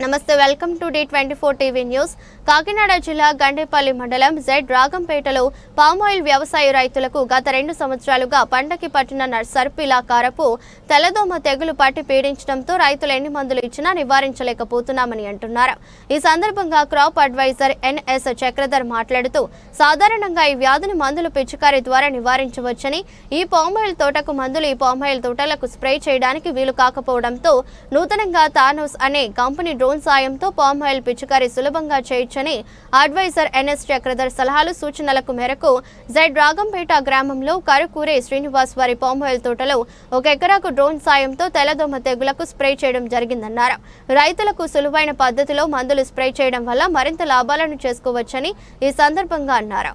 Namaste welcome to the twenty four TV news. Kakinada జిల్లా గండేపల్లి మండలం Z రాగంపేటలో palm oil వ్యవసాయ రైతులకు గత రెండు సంవత్సరాలుగా పంటకి పట్టిన నర్- సర్పిలా కారపు తెల్లదోమ తెగులు పట్టి పీడించడంతో రైతులు ఎన్ని మందులు ఇచ్చినా నివారించలేకపోతున్నామని అంటున్నారు. ఈ సందర్భంగా క్రాప్ అడ్వైజర్ ఎన్ఎస్ చక్రధర్ మాట్లాడుతూ సాధారణంగా ఈ వ్యాధిని మందులు పిచికారీ ద్వారా నివారించవచ్చని ఈ పామాయిల్ తోటకు మందులు ఈ పామాయిల్ తోటలకు స్ప్రే చేయడానికి వీలు కాకపోవడంతో నూతనంగా థానోస్ అనే కంపెనీ డ్రోన్ సాయంతో పామ్ ఆయిల్ పిచికారీ సులభంగా చేయొచ్చని అడ్వైజర్ ఎన్ఎస్ చక్రధర్ సలహాలు సూచనలకు మేరకు జైడ్ రాగంపేట గ్రామంలో కరుకూరే శ్రీనివాస్ వారి పామ్ ఆయిల్ తోటలో ఒక ఎకరాకు డ్రోన్ సాయంతో తెల్లదోమ తెగులకు స్ప్రే చేయడం జరిగిందన్నారు. రైతులకు సులువైన పద్ధతిలో మందులు స్ప్రే చేయడం వల్ల మరింత లాభాలను చేసుకోవచ్చని ఈ సందర్భంగా అన్నారు.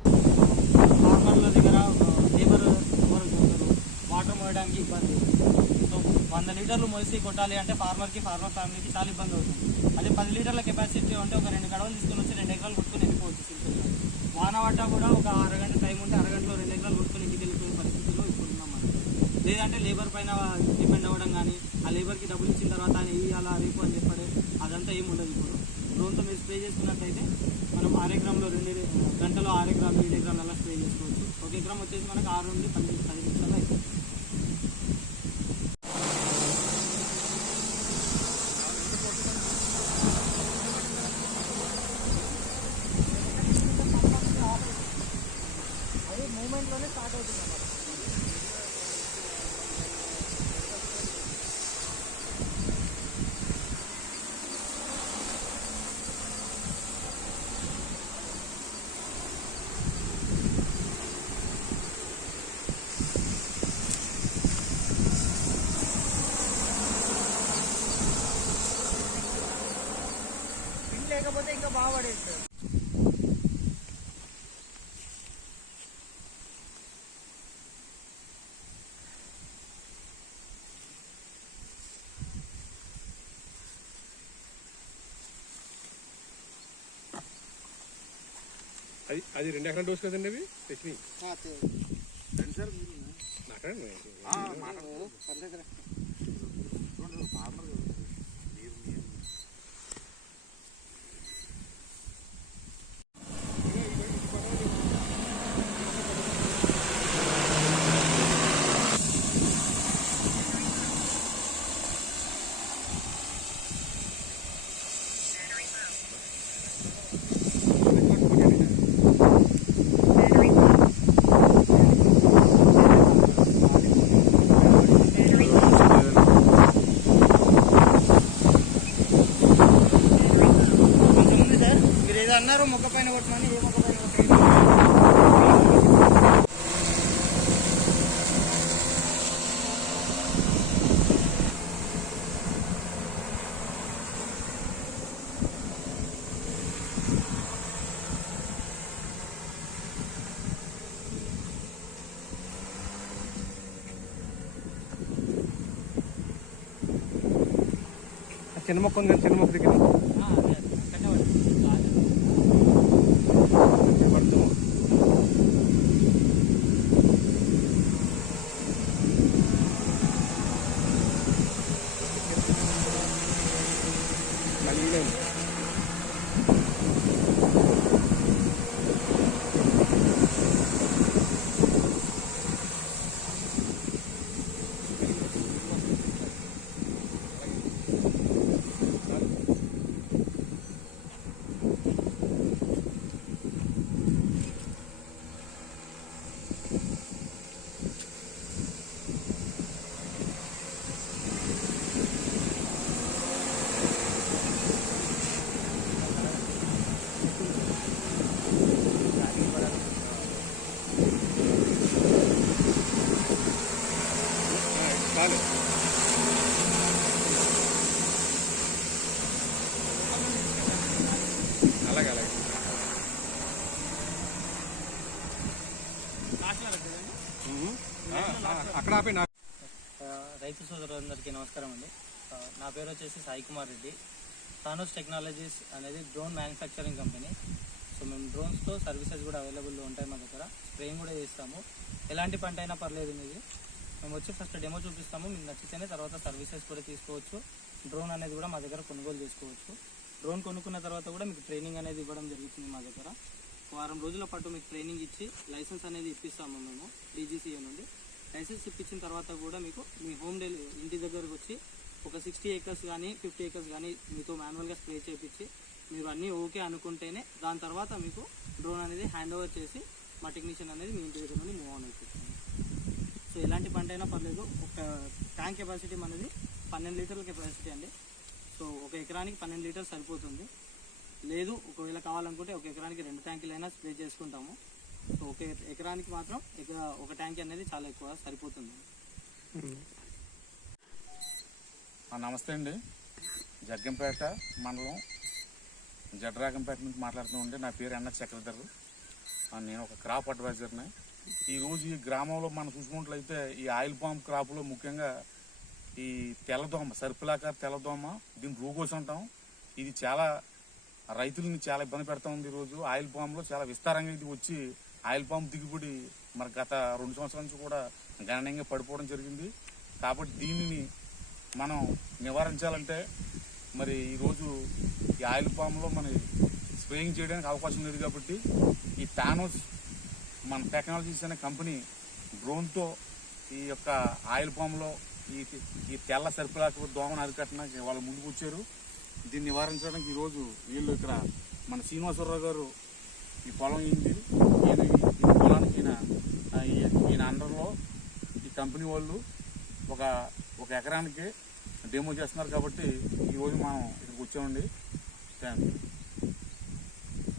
వంద లీటర్లు మోసి కొట్టాలి అంటే ఫార్మర్కి ఫార్మర్ ఫ్యామిలీకి చాలా ఇబ్బంది అవుతుంది. అదే పది లీటర్ల కెపాసిటీ ఉంటే ఒక రెండు గడవలు తీసుకుని వచ్చి రెండు ఎకరాలు కొట్టుకుని వెళ్ళిపోవచ్చు సింపుల్గా. వాన పడ్డా కూడా ఒక అరగంట టైం ఉంటే అరగంటలో రెండు ఎకరాలు కొట్టుకుని ఇంటికి వెళ్ళిపోయే పరిస్థితిలో ఇప్పుడు ఉన్నాం మనం. లేదంటే లేబర్ పైన డిపెండ్ అవ్వడం కానీ ఆ లేబర్కి డబ్బులు ఇచ్చిన తర్వాత ఆయన అలా రేపు అని చెప్పడే అదంతా ఏమి ఉండదు ఇప్పుడు. డ్రోన్తో మీరు స్ప్రే చేసుకున్నట్టయితే మనం ఆరు రెండు గంటలో ఆరు ఎకరాలు ఏడు ఎకరాలు అలా స్ప్రే చేసుకోవచ్చు. ఒక ఎకరం వచ్చేసి మనకు ఆరు నుండి పన్నెండు పది నిమిషాలు అవుతుంది లేకపోతే ఇంకా బాగా పడేస్తుంది అది అది రెండు ఎకరాల డోస్ కదండి అవి? తెచ్చినాయి మాట్లాడండి. మీరు ఏదో అన్నారు మొక్క పైన కొట్టమని ఏ మొక్క పైన కొట్టండి ఆ చిన్న మొక్క ఉంది కదా, చిన్న మొక్క దగ్గర అక్కడ ఆపే రైతు సోదరులందరికీ నమస్కారం అండి. నా పేరు వచ్చేసి సాయి కుమార్ రెడ్డి. థానోస్ టెక్నాలజీస్ అనేది డ్రోన్ మ్యానుఫ్యాక్చరింగ్ కంపెనీ. సో మేము డ్రోన్స్తో సర్వీసెస్ కూడా అవైలబుల్లో ఉంటాయి మా దగ్గర. స్ప్రేయింగ్ కూడా చేస్తాము. ఎలాంటి పంట అయినా పర్లేదు మీది. మేము వచ్చి ఫస్ట్ డెమో చూపిస్తాము. మీకు నచ్చితేనే తర్వాత సర్వీసెస్ కూడా తీసుకోవచ్చు. డ్రోన్ అనేది కూడా మా దగ్గర కొనుగోలు చేసుకోవచ్చు. డ్రోన్ కొనుక్కున్న తర్వాత కూడా మీకు ట్రైనింగ్ అనేది ఇవ్వడం జరుగుతుంది మా దగ్గర. వారం రోజుల పాటు మీకు ట్రైనింగ్ ఇచ్చి లైసెన్స్ అనేది ఇప్పిస్తాము మేము డీజీసీఏ నుండి. లైసెన్స్ ఇప్పించిన తర్వాత కూడా మీకు మీ హోమ్ డెలివరీ ఇంటి దగ్గరకు వచ్చి ఒక సిక్స్టీ ఏకర్స్ కానీ ఫిఫ్టీ ఏకర్స్ కానీ మీతో మాన్యువల్గా స్ప్రే చేయించి మీరు అన్నీ ఓకే అనుకుంటేనే దాని తర్వాత మీకు డ్రోన్ అనేది హ్యాండ్ ఓవర్ చేసి మా టెక్నీషియన్ అనేది మీ ఇంటి దగ్గర నుండి మూవ్ ఆన్ అయిపోతుంది. సో ఎలాంటి పంట అయినా పర్లేదు. ఒక ట్యాంక్ కెపాసిటీ మనది పన్నెండు లీటర్ల కెపాసిటీ అండి. సో ఒక ఎకరానికి పన్నెండు లీటర్స్ సరిపోతుంది. లేదు ఒకవేళ కావాలనుకుంటే ఒక ఎకరానికి రెండు ట్యాంకులు అయినా స్ప్రే చేసుకుంటాము. సో ఒక ఎకరానికి మాత్రం ఒక ట్యాంక్ అనేది చాలా ఎక్కువ సరిపోతుంది. నమస్తే అండి. జగ్గంపేట మండలం జడ్రాగంపేట నుంచి మాట్లాడుతున్నామండి నా పేరు ఎన్ఎస్ చక్రధర్. నేను ఒక క్రాప్ అడ్వైజర్ని ఈరోజు ఈ గ్రామంలో మనం చూసుకున్నట్లయితే ఈ ఆయిల్ పామ్ క్రాప్లో ముఖ్యంగా ఈ తెల్లదోమ సర్పిలాకార తెల్లదోమ దీన్ని రూగోస్ అంటాం. ఇది చాలా రైతులని చాలా ఇబ్బంది పెడతా ఉంది ఈరోజు ఆయిల్ పామ్లో చాలా విస్తారంగా ఇది వచ్చి ఆయిల్ పామ్ దిగుబడి మరి గత రెండు సంవత్సరాల నుంచి కూడా గణనీయంగా పడిపోవడం జరిగింది. కాబట్టి దీనిని మనం నివారించాలంటే మరి ఈరోజు ఈ ఆయిల్ పామ్లో మన స్ప్రేయింగ్ చేయడానికి అవకాశం లేదు కాబట్టి ఈ థానోస్ మన టెక్నాలజీస్ అనే కంపెనీ డ్రోన్తో ఈ యొక్క ఆయిల్ పామ్లో ఈ ఈ తెల్ల సరిపడాకు దోమను అరికట్టడానికి వాళ్ళు ముందుకు వచ్చారు. దీన్ని నివారించడానికి ఈరోజు వీళ్ళు ఇక్కడ మన శ్రీనివాసరావు గారు ఈ పొలం ఏంటి ఈయన ఈ పొలానికి ఈయన ఆ, ఈ- ఈయన అండర్లో ఈ కంపెనీ వాళ్ళు ఒక ఒక ఎకరానికి డెమో చేస్తున్నారు కాబట్టి ఈరోజు మనం ఇక్కడికి వచ్చామండి. Thank you